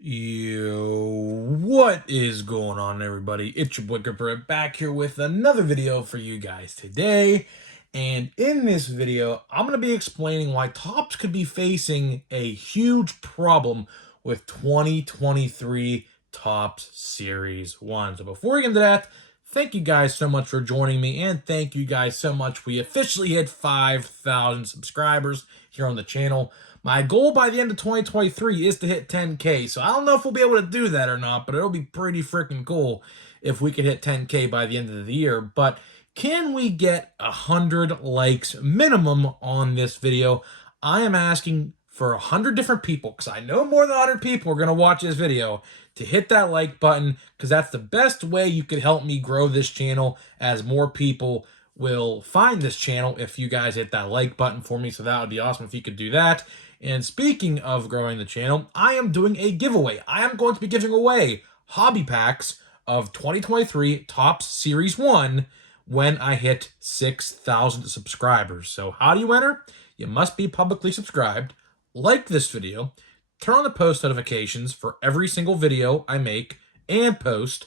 Yo, what is going on, everybody? It's your boy Gripper back here with another video for you guys today. And in this video, I'm going to be explaining why Topps could be facing a huge problem with 2023 Topps Series 1. So before we get into that, thank you guys so much for joining me, and thank you guys so much. We officially hit 5,000 subscribers here on the channel. My goal by the end of 2023 is to hit 10K, so I don't know if we'll be able to do that or not, but it'll be pretty freaking cool if we could hit 10K by the end of the year. But can we get 100 likes minimum on this video? I am asking for 100 different people, because I know more than 100 people are going to watch this video, to hit that like button, because that's the best way you could help me grow this channel, as more people will find this channel if you guys hit that like button for me. So that would be awesome if you could do that. And speaking of growing the channel, I am doing a giveaway. I am going to be giving away hobby packs of 2023 Topps Series 1 when I hit 6,000 subscribers. So how do you enter? You must be publicly subscribed, like this video, turn on the post notifications for every single video I make and post,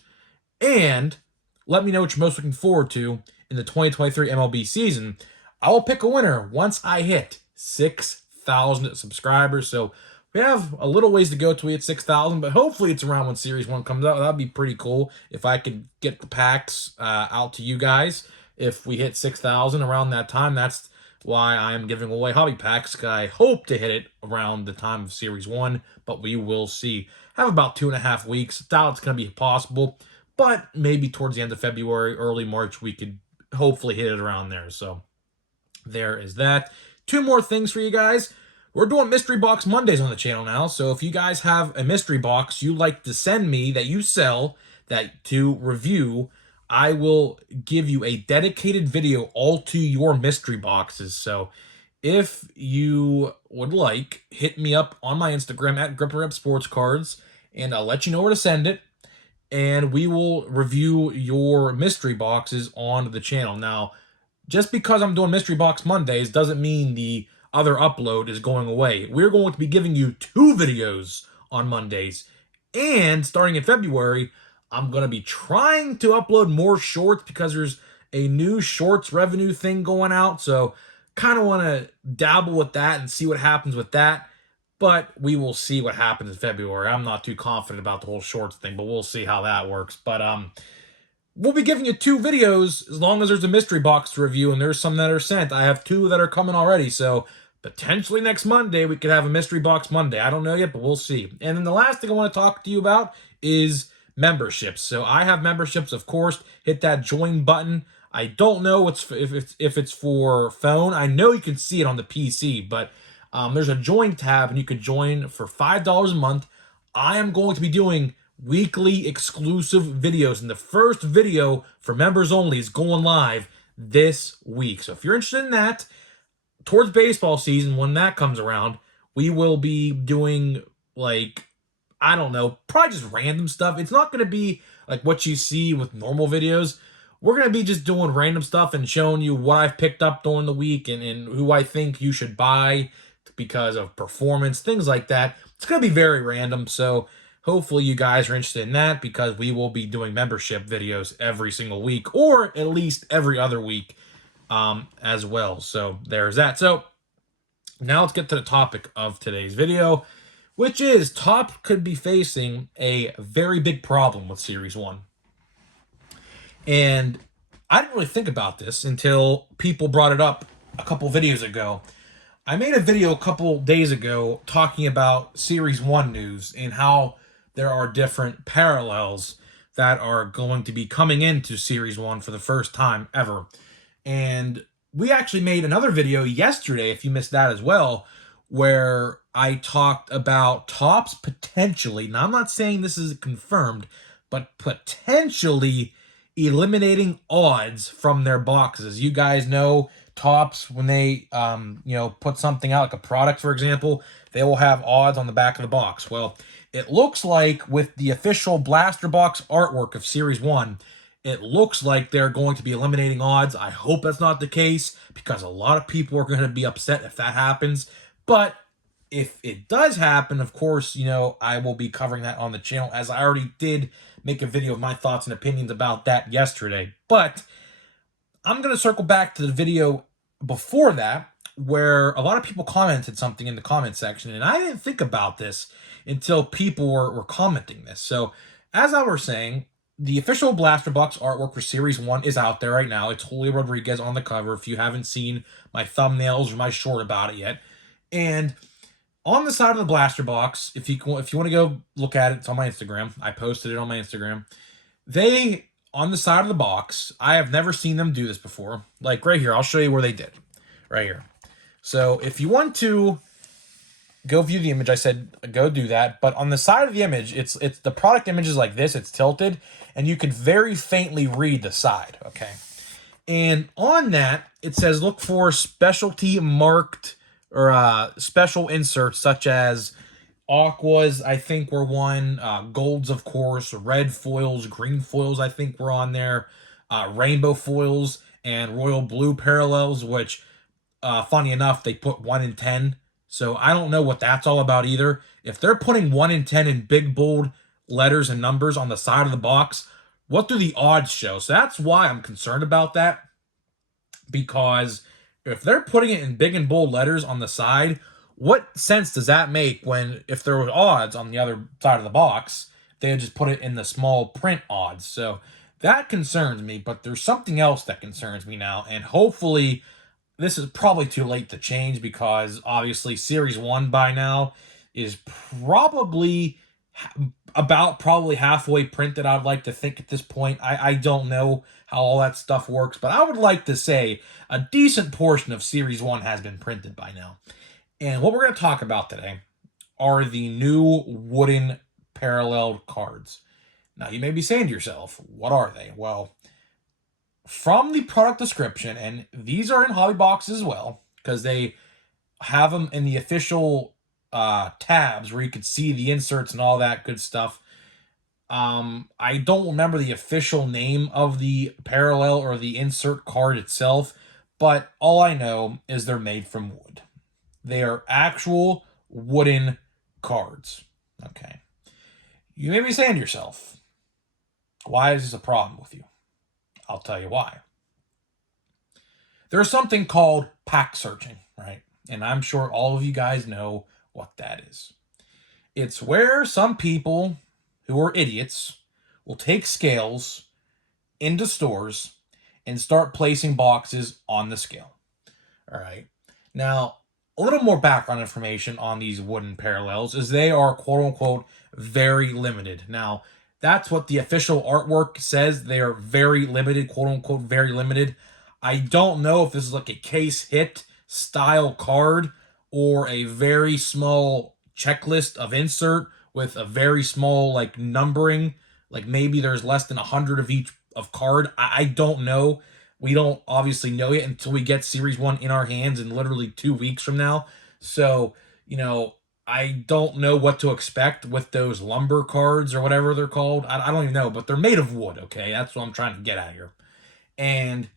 and let me know what you're most looking forward to in the 2023 MLB season. I will pick a winner once I hit 6,000 subscribers. So we have a little ways to go till we hit 6,000, but hopefully it's around when Series 1 comes out. That'd be pretty cool if I could get the packs out to you guys. If we hit 6,000 around that time, that's why I'm giving away hobby packs. I hope to hit it around the time of Series 1, but we will see. Have about 2.5 weeks. Doubt it's going to be possible, but maybe towards the end of February, early March, we could hopefully hit it around there. So there is that. Two more things for you guys. We're doing Mystery Box Mondays on the channel now, so if you guys have a mystery box you'd like to send me that you sell that to review, I will give you a dedicated video all to your mystery boxes. So if you would like, hit me up on my Instagram at GripperUpSportsCards, and I'll let you know where to send it, and we will review your mystery boxes on the channel. Now, just because I'm doing Mystery Box Mondays doesn't mean the other upload is going away. We're going to be giving you 2 videos on Mondays, and starting in February, I'm going to be trying to upload more shorts because there's a new shorts revenue thing going out. So kind of want to dabble with that and see what happens with that. But we will see what happens in February. I'm not too confident about the whole shorts thing, but we'll see how that works. But we'll be giving you 2 videos as long as there's a mystery box to review, and there's some that are sent. I have 2 that are coming already, so potentially next Monday we could have a Mystery Box Monday. I don't know yet, but we'll see. And then the last thing I want to talk to you about is memberships. So I have memberships, of course. Hit that join button. I don't know if it's for phone. I know you can see it on the PC, but there's a join tab, and you can join for $5 a month. I am going to be doing weekly exclusive videos, and the first video for members only is going live this week. So if you're interested in that, towards baseball season, when that comes around, we will be doing, like, I don't know, probably just random stuff. It's not going to be like what you see with normal videos. We're going to be just doing random stuff and showing you what I've picked up during the week, and who I think you should buy because of performance, things like that. It's going to be very random, so hopefully you guys are interested in that, because we will be doing membership videos every single week, or at least every other week as well. So there's that. So now let's get to the topic of today's video, which is Topps could be facing a very big problem with Series 1. And I didn't really think about this until people brought it up a couple videos ago. I made a video a couple days ago talking about Series 1 news and how there are different parallels that are going to be coming into Series 1 for the first time ever. And we actually made another video yesterday, if you missed that as well, where I talked about Topps potentially, now I'm not saying this is confirmed, but potentially eliminating odds from their boxes. You guys know Topps, when they put something out, like a product, for example, they will have odds on the back of the box. Well, it looks like with the official blaster box artwork of Series 1, it looks like they're going to be eliminating odds. I hope that's not the case, because a lot of people are going to be upset if that happens. But if it does happen, of course, I will be covering that on the channel, as I already did make a video of my thoughts and opinions about that yesterday. But I'm going to circle back to the video before that, where a lot of people commented something in the comment section, and I didn't think about this until people were commenting this. So, as I was saying, the official Blaster Box artwork for Series 1 is out there right now. It's Julio Rodriguez on the cover, if you haven't seen my thumbnails or my short about it yet. And on the side of the Blaster Box, if you want to go look at it, it's on my Instagram. I posted it on my Instagram. They, on the side of the box, I have never seen them do this before. Like right here, I'll show you where they did. Right here. So if you want to go view the image, I said go do that. But on the side of the image, it's the product image is like this. It's tilted, and you can very faintly read the side. Okay. And on that, it says look for specialty marked or special inserts such as aquas, I think were one, golds, of course, red foils, green foils, I think were on there, rainbow foils, and royal blue parallels, which, funny enough, they put 1 in 10. So I don't know what that's all about either. If they're putting 1 in 10 in big, bold letters and numbers on the side of the box, what do the odds show? So that's why I'm concerned about that. Because if they're putting it in big and bold letters on the side, what sense does that make when, if there were odds on the other side of the box, they would just put it in the small print odds? So that concerns me, but there's something else that concerns me now, and hopefully this is probably too late to change, because obviously Series 1 by now is probably probably halfway printed, I'd like to think at this point. I don't know how all that stuff works, but I would like to say a decent portion of Series 1 has been printed by now. And what we're going to talk about today are the new wooden paralleled cards. Now, you may be saying to yourself, what are they? Well, from the product description, and these are in hobby boxes as well, because they have them in the official tabs where you could see the inserts and all that good stuff. I don't remember the official name of the parallel or the insert card itself, but all I know is they're made from wood. They are actual wooden cards. Okay. You may be saying to yourself, why is this a problem with you? I'll tell you why. There's something called pack searching, right? And I'm sure all of you guys know what that is. It's where some people who are idiots will take scales into stores and start placing boxes on the scale. All right. Now, a little more background information on these wooden parallels is they are quote-unquote very limited. Now, that's what the official artwork says. They are very limited, quote-unquote very limited. I don't know if this is like a case hit style card or a very small checklist of insert with a very small like numbering. Like maybe there's less than 100 of each of card. I don't know. We don't obviously know yet until we get Series 1 in our hands in literally 2 weeks from now. So, I don't know what to expect with those lumber cards or whatever they're called. I don't even know, but they're made of wood, okay? That's what I'm trying to get at here. And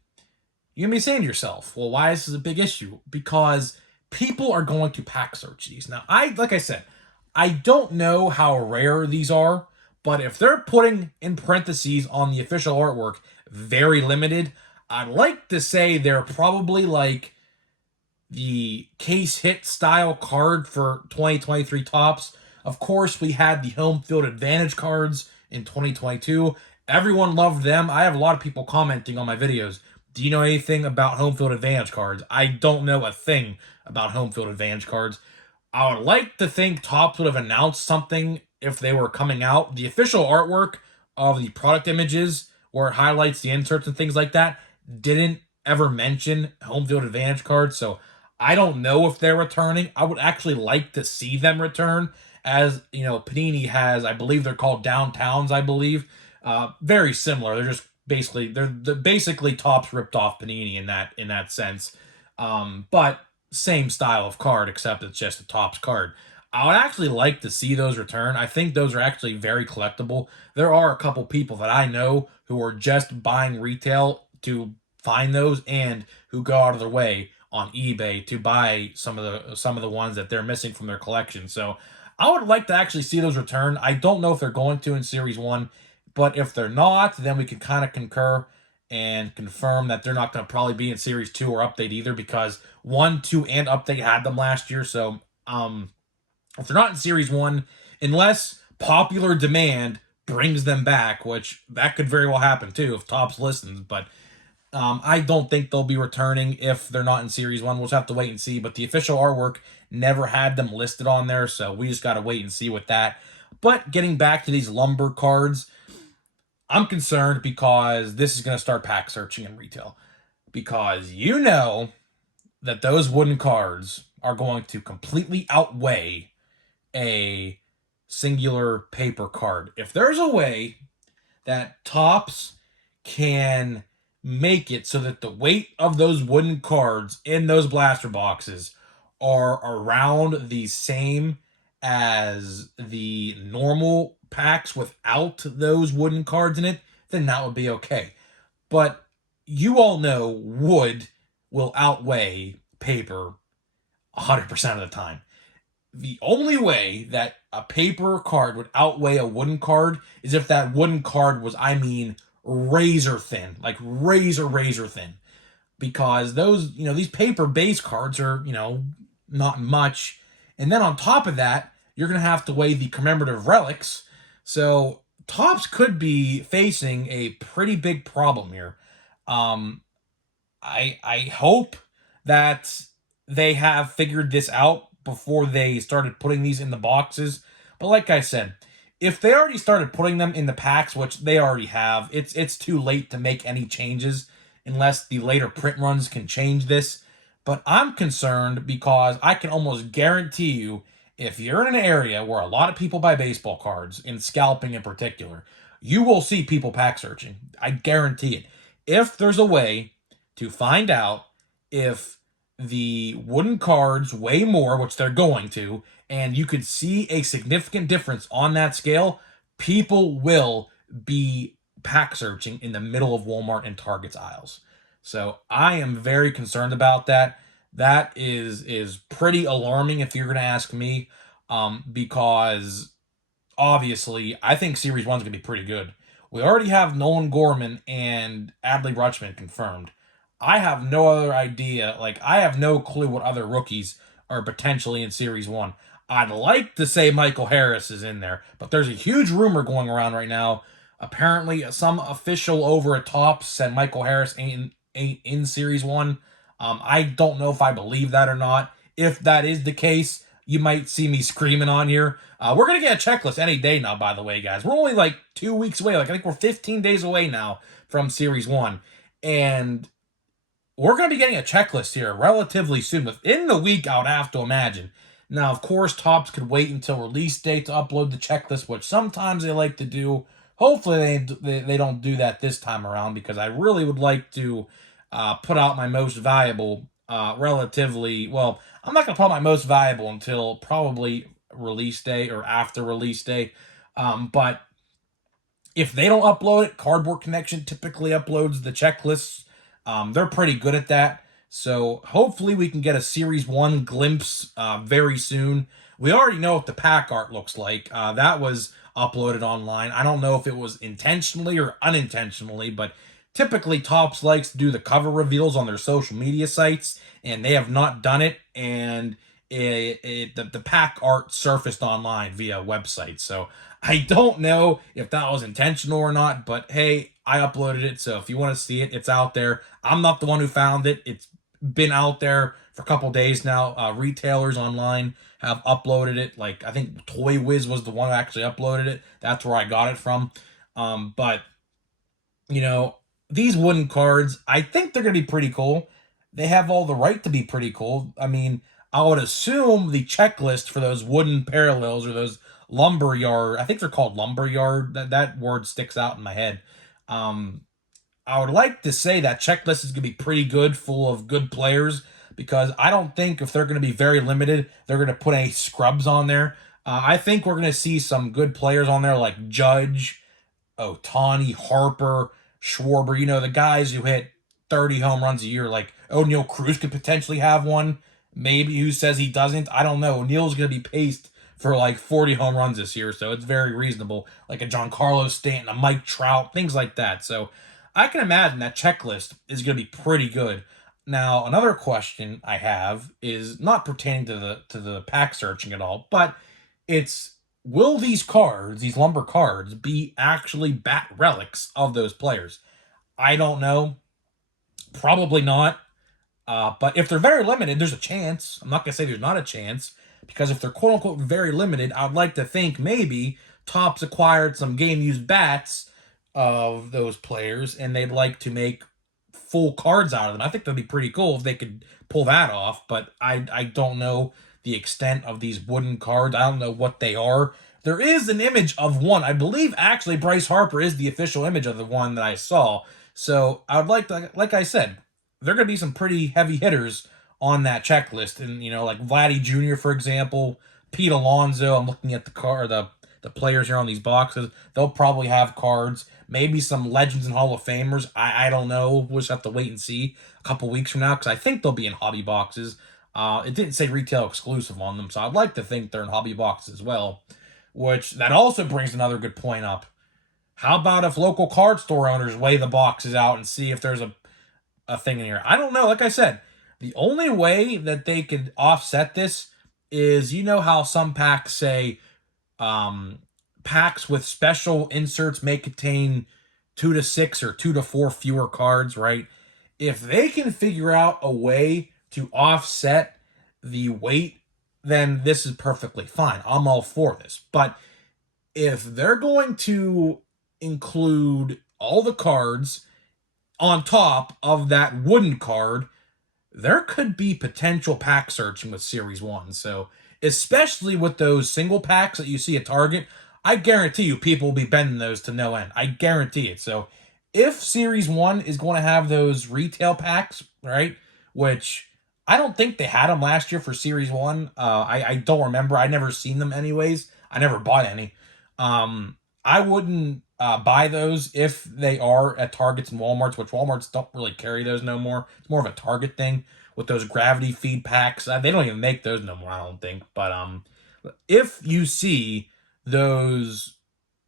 you may be saying to yourself, well, why is this a big issue? Because people are going to pack search these. Now, like I said, I don't know how rare these are, but if they're putting in parentheses on the official artwork, very limited, I'd like to say they're probably like the case hit style card for 2023 Topps. Of course, we had the home field advantage cards in 2022. Everyone loved them. I have a lot of people commenting on my videos. Do you know anything about home field advantage cards? I don't know a thing about home field advantage cards. I would like to think Topps would have announced something if they were coming out. The official artwork of the product images where it highlights the inserts and things like that didn't ever mention home field advantage cards, so I don't know if they're returning. I would actually like to see them return, as Panini has, I believe they're called Downtowns, I believe. Very similar. They're just basically Topps ripped off Panini in that sense. But same style of card, except it's just a Topps card. I would actually like to see those return. I think those are actually very collectible. There are a couple people that I know who are just buying retail to find those and who go out of their way on eBay to buy some of the ones that they're missing from their collection. So I would like to actually see those return. I don't know if they're going to in Series 1, but if they're not, then we can kind of concur and confirm that they're not going to probably be in Series 2 or Update either, because 1, 2, and Update had them last year. So if they're not in Series 1, unless popular demand brings them back, which that could very well happen too if Topps listens, but I don't think they'll be returning if they're not in Series 1. We'll just have to wait and see. But the official artwork never had them listed on there, so we just got to wait and see with that. But getting back to these lumber cards, I'm concerned because this is going to start pack searching in retail. Because you know that those wooden cards are going to completely outweigh a singular paper card. If there's a way that Topps can make it so that the weight of those wooden cards in those blaster boxes are around the same as the normal packs without those wooden cards in it, then that would be okay. But you all know wood will outweigh paper 100% of the time. The only way that a paper card would outweigh a wooden card is if that wooden card was, I mean, razor thin, like razor thin. Because those, these paper base cards are, not much. And then on top of that, you're going to have to weigh the commemorative relics. So Topps could be facing a pretty big problem here. I hope that they have figured this out before they started putting these in the boxes. But like I said, if they already started putting them in the packs, which they already have, it's too late to make any changes unless the later print runs can change this. But I'm concerned because I can almost guarantee you, if you're in an area where a lot of people buy baseball cards, in scalping in particular, you will see people pack searching. I guarantee it. If there's a way to find out if the wooden cards weigh more, which they're going to, and you could see a significant difference on that scale, people will be pack searching in the middle of Walmart and Target's aisles. So I am very concerned about that. That is pretty alarming if you're going to ask me, because obviously I think Series 1 is going to be pretty good. We already have Nolan Gorman and Adley Rutschman confirmed. I have no other idea. Like, I have no clue what other rookies are potentially in Series 1. I'd like to say Michael Harris is in there, but there's a huge rumor going around right now. Apparently, some official over at Topps said Michael Harris ain't in Series 1. I don't know if I believe that or not. If that is the case, you might see me screaming on here. We're going to get a checklist any day now, by the way, guys. We're only like 2 weeks away. Like, I think we're 15 days away now from Series 1. And we're going to be getting a checklist here relatively soon. Within the week, I would have to imagine. Now, of course, Topps could wait until release date to upload the checklist, which sometimes they like to do. Hopefully, they don't do that this time around, because I really would like to put out my most valuable relatively. Well, I'm not going to put out my most valuable until probably release day or after release day. But if they don't upload it, Cardboard Connection typically uploads the checklists. They're pretty good at that. So hopefully we can get a Series 1 glimpse very soon. We already know what the pack art looks like. That was uploaded online. I don't know if it was intentionally or unintentionally, but typically Topps likes to do the cover reveals on their social media sites, and they have not done it. And the pack art surfaced online via website. So I don't know if that was intentional or not, but hey, I uploaded it. So if you want to see it, it's out there. I'm not the one who found it. It's been out there for a couple days now. Retailers online have uploaded it. Like, I think Toy Wiz was the one who actually uploaded it. That's where I got it from. But, these wooden cards, I think they're going to be pretty cool. They have all the right to be pretty cool. I mean, I would assume the checklist for those wooden parallels or those lumberyard, I think they're called lumberyard. That word sticks out in my head. I would like to say that checklist is going to be pretty good, full of good players, because I don't think if they're going to be very limited, they're going to put any scrubs on there. I think we're going to see some good players on there like Judge, Ohtani, Harper, Schwarber, the guys who hit 30 home runs a year. Like O'Neal Cruz could potentially have one. Maybe who says he doesn't? I don't know. O'Neal's going to be paced for like 40 home runs this year, so it's very reasonable. Like a Giancarlo Stanton, a Mike Trout, things like that. So I can imagine that checklist is going to be pretty good. Now, another question I have is not pertaining to the pack searching at all, but it's will these cards, these lumber cards, be actually bat relics of those players? I don't know. Probably not. But if they're very limited, there's a chance. I'm not going to say there's not a chance, because if they're quote unquote very limited, I'd like to think maybe Topps acquired some game used bats of those players and they'd like to make full cards out of them. I think that'd be pretty cool if they could pull that off, but I don't know the extent of these wooden cards. I don't know what they are. There is an image of one. I believe actually Bryce Harper is the official image of the one that I saw. So I would like to, like I said, there are going to be some pretty heavy hitters on that checklist. And, like Vladdy Jr., for example, Pete Alonso. I'm looking at the players here on these boxes. They'll probably have cards. Maybe some Legends and Hall of Famers. I don't know. We'll just have to wait and see a couple weeks from now, because I think they'll be in hobby boxes. It didn't say retail exclusive on them, so I'd like to think they're in hobby boxes as well. Which, that also brings another good point up. How about if local card store owners weigh the boxes out and see if there's a thing in here? I don't know. Like I said, the only way that they could offset this is, how some packs say packs with special inserts may contain 2 to 6 or 2 to 4 fewer cards, right? If they can figure out a way to offset the weight, then this is perfectly fine. I'm all for this. But if they're going to include all the cards on top of that wooden card, there could be potential pack searching with Series 1. So, especially with those single packs that you see at Target, I guarantee you people will be bending those to no end. I guarantee it. So, if Series 1 is going to have those retail packs, right, which I don't think they had them last year for Series 1. I don't remember. I never seen them anyways. I never bought any. I wouldn't buy those if they are at Targets and Walmarts, which Walmarts don't really carry those no more. It's more of a Target thing with those gravity feed packs. They don't even make those no more, I don't think. But if you see those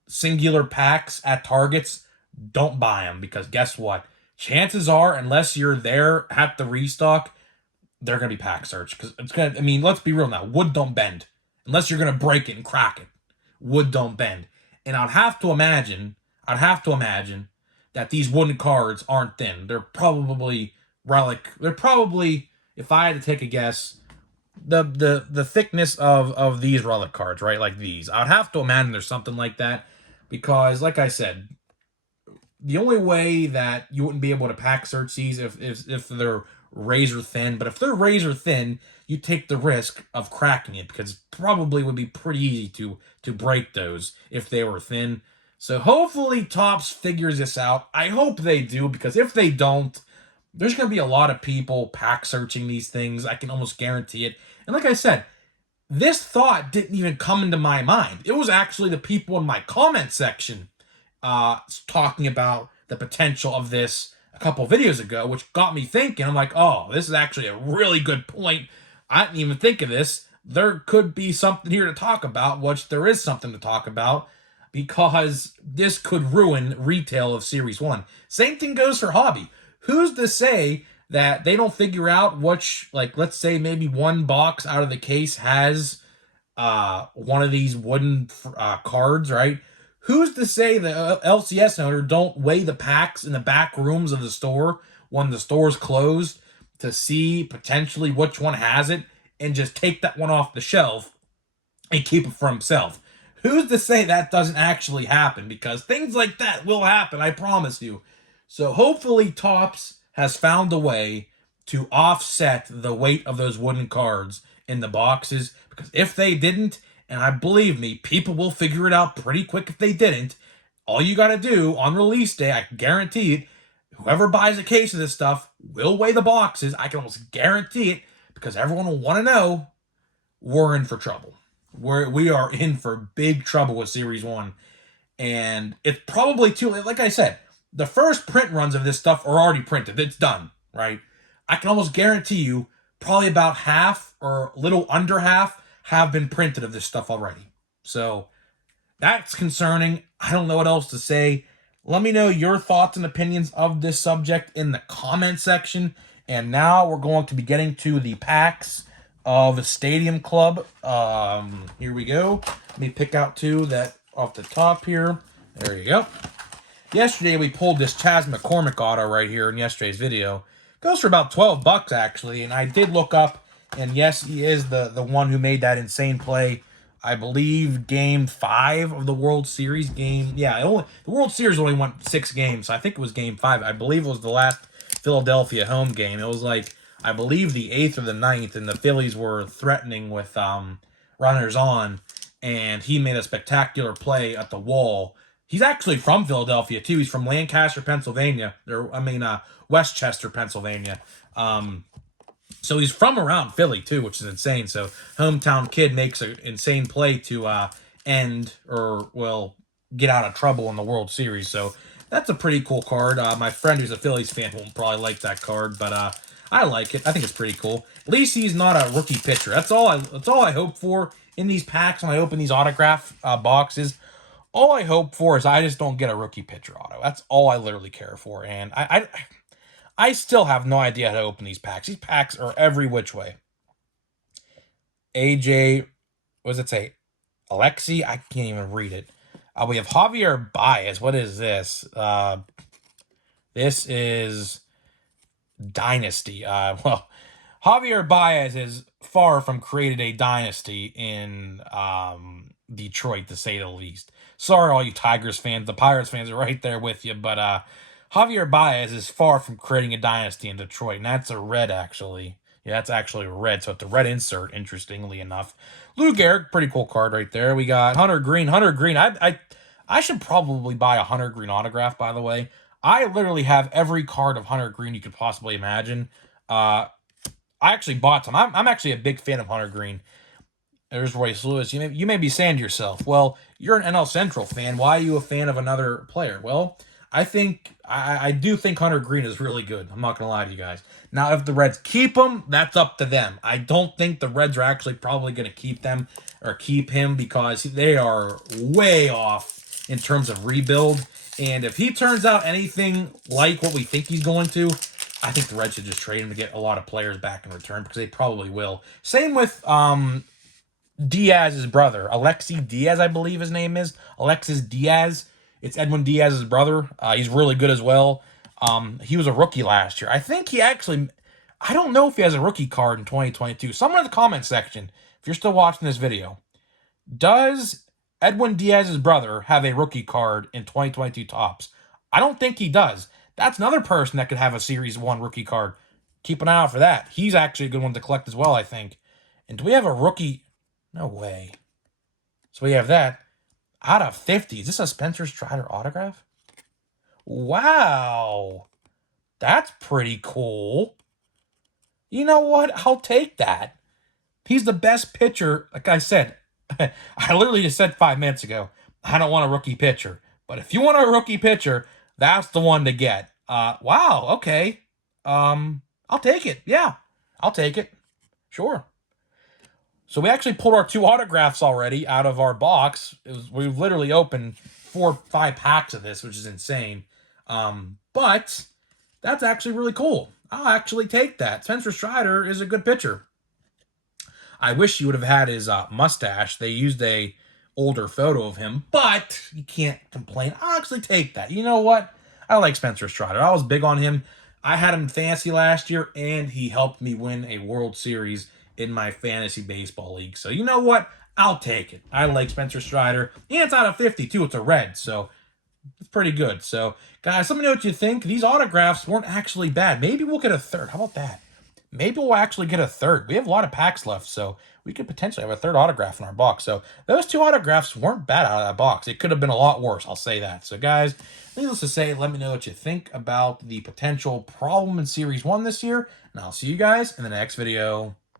singular packs at Targets, don't buy them, because guess what? Chances are, unless you're there at the restock, they're going to be pack search. Because it's going to, let's be real now. Wood don't bend. Unless you're going to break it and crack it. Wood don't bend. And I'd have to imagine that these wooden cards aren't thin. They're probably relic. They're probably, if I had to take a guess, the thickness of these relic cards, right? Like these. I'd have to imagine there's something like that, because, like I said, the only way that you wouldn't be able to pack search these if they're razor thin. But if they're razor thin, you take the risk of cracking it, because it probably would be pretty easy to break those if they were thin. So hopefully Topps figures this out. I hope they do, because if they don't, there's going to be a lot of people pack searching these things. I can almost guarantee it. And like I said, this thought didn't even come into my mind. It was actually the people in my comment section talking about the potential of this a couple videos ago, which got me thinking. I'm like, oh, this is actually a really good point. I didn't even think of this. There could be something here to talk about, which there is something to talk about, because this could ruin retail of Series 1. Same thing goes for hobby. Who's to say that they don't figure out which, like, let's say maybe one box out of the case has one of these wooden cards, right? Who's to say the LCS owner don't weigh the packs in the back rooms of the store when the store's closed to see potentially which one has it, and just take that one off the shelf and keep it for himself? Who's to say that doesn't actually happen? Because things like that will happen, I promise you. So hopefully Topps has found a way to offset the weight of those wooden cards in the boxes, because if they didn't, and I believe me, people will figure it out pretty quick if they didn't, all you got to do on release day, I can guarantee it, whoever buys a case of this stuff will weigh the boxes. I can almost guarantee it, because everyone will want to know we're in for trouble. We are in for big trouble with Series 1. And it's probably too late. Like I said, the first print runs of this stuff are already printed. It's done, right? I can almost guarantee you probably about half or a little under half have been printed of this stuff already. So that's concerning. I don't know what else to say. Let me know your thoughts and opinions of this subject in the comment section. And now we're going to be getting to the packs of Stadium Club. Here we go. Let me pick out two that off the top here. There you go. Yesterday we pulled this Chaz McCormick auto right here in yesterday's video. Goes for about 12 bucks actually, and I did look up, and yes, he is the one who made that insane play. I believe game 5 of the World Series game. Yeah, the World Series only went 6 games, so I think it was game 5. I believe it was the last Philadelphia home game. It was like, I believe the 8th or the 9th, and the Phillies were threatening with runners on, and he made a spectacular play at the wall. He's actually from Philadelphia, too. He's from Lancaster, Pennsylvania. Westchester, Pennsylvania. So he's from around Philly, too, which is insane. So hometown kid makes an insane play to end or, well, get out of trouble in the World Series. So that's a pretty cool card. My friend who's a Phillies fan won't probably like that card, but I like it. I think it's pretty cool. At least he's not a rookie pitcher. That's all I hope for in these packs when I open these autograph boxes. All I hope for is I just don't get a rookie pitcher auto. That's all I literally care for. And I still have no idea how to open these packs. These packs are every which way. AJ, what does it say? Alexi? I can't even read it. We have Javier Baez. What is this? This is Dynasty. Well, Javier Baez is far from created a dynasty in Detroit, to say the least. Sorry, all you Tigers fans. The Pirates fans are right there with you, but Javier Baez is far from creating a dynasty in Detroit, and that's a red, actually. Yeah, that's actually a red, so it's a red insert, interestingly enough. Lou Gehrig, pretty cool card right there. We got Hunter Green. Hunter Green, I should probably buy a Hunter Green autograph, by the way. I literally have every card of Hunter Green you could possibly imagine. I actually bought some. I'm actually a big fan of Hunter Green. There's Royce Lewis. You may be saying to yourself, well, you're an NL Central fan. Why are you a fan of another player? Well, I do think Hunter Green is really good. I'm not going to lie to you guys. Now, if the Reds keep him, that's up to them. I don't think the Reds are actually probably going to keep him because they are way off in terms of rebuild. And if he turns out anything like what we think he's going to, I think the Reds should just trade him to get a lot of players back in return because they probably will. Same with Diaz's brother, Alexi Diaz, I believe his name is. Alexis Diaz. It's Edwin Diaz's brother. He's really good as well. He was a rookie last year. I think he actually, I don't know if he has a rookie card in 2022. Someone in the comment section, if you're still watching this video, does Edwin Diaz's brother have a rookie card in 2022 Topps? I don't think he does. That's another person that could have a Series 1 rookie card. Keep an eye out for that. He's actually a good one to collect as well, I think. And do we have a rookie? No way. So we have that. Out of 50. Is this a Spencer Strider autograph? Wow. That's pretty cool. You know what? I'll take that. He's the best pitcher. Like I said, I literally just said 5 minutes ago, I don't want a rookie pitcher. But if you want a rookie pitcher, that's the one to get. Wow. Okay. I'll take it. Yeah. I'll take it. Sure. So we actually pulled our 2 autographs already out of our box. We've literally opened 4 or 5 packs of this, which is insane. But that's actually really cool. I'll actually take that. Spencer Strider is a good pitcher. I wish you would have had his mustache. They used a older photo of him, but you can't complain. I'll actually take that. You know what? I like Spencer Strider. I was big on him. I had him in fantasy last year, and he helped me win a World Series in my fantasy baseball league. So you know what? I'll take it. I like Spencer Strider. And it's out of 50 too. It's a red. So it's pretty good. So guys, let me know what you think. These autographs weren't actually bad. Maybe we'll get a third. How about that? Maybe we'll actually get a third. We have a lot of packs left, so we could potentially have a third autograph in our box. So those 2 autographs weren't bad out of that box. It could have been a lot worse. I'll say that. So guys, needless to say, let me know what you think about the potential problem in Series 1 this year. And I'll see you guys in the next video.